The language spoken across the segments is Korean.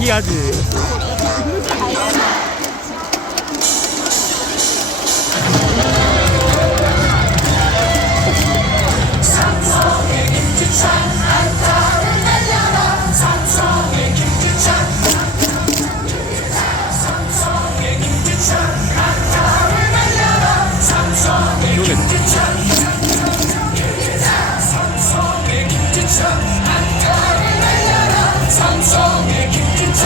귀하지 삼성의 김기찬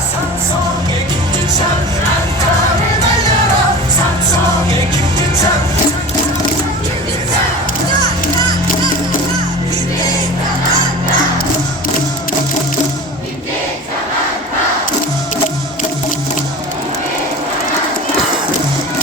삼성의 김기찬 안타를 날려라 삼성의 김기찬 Yeah.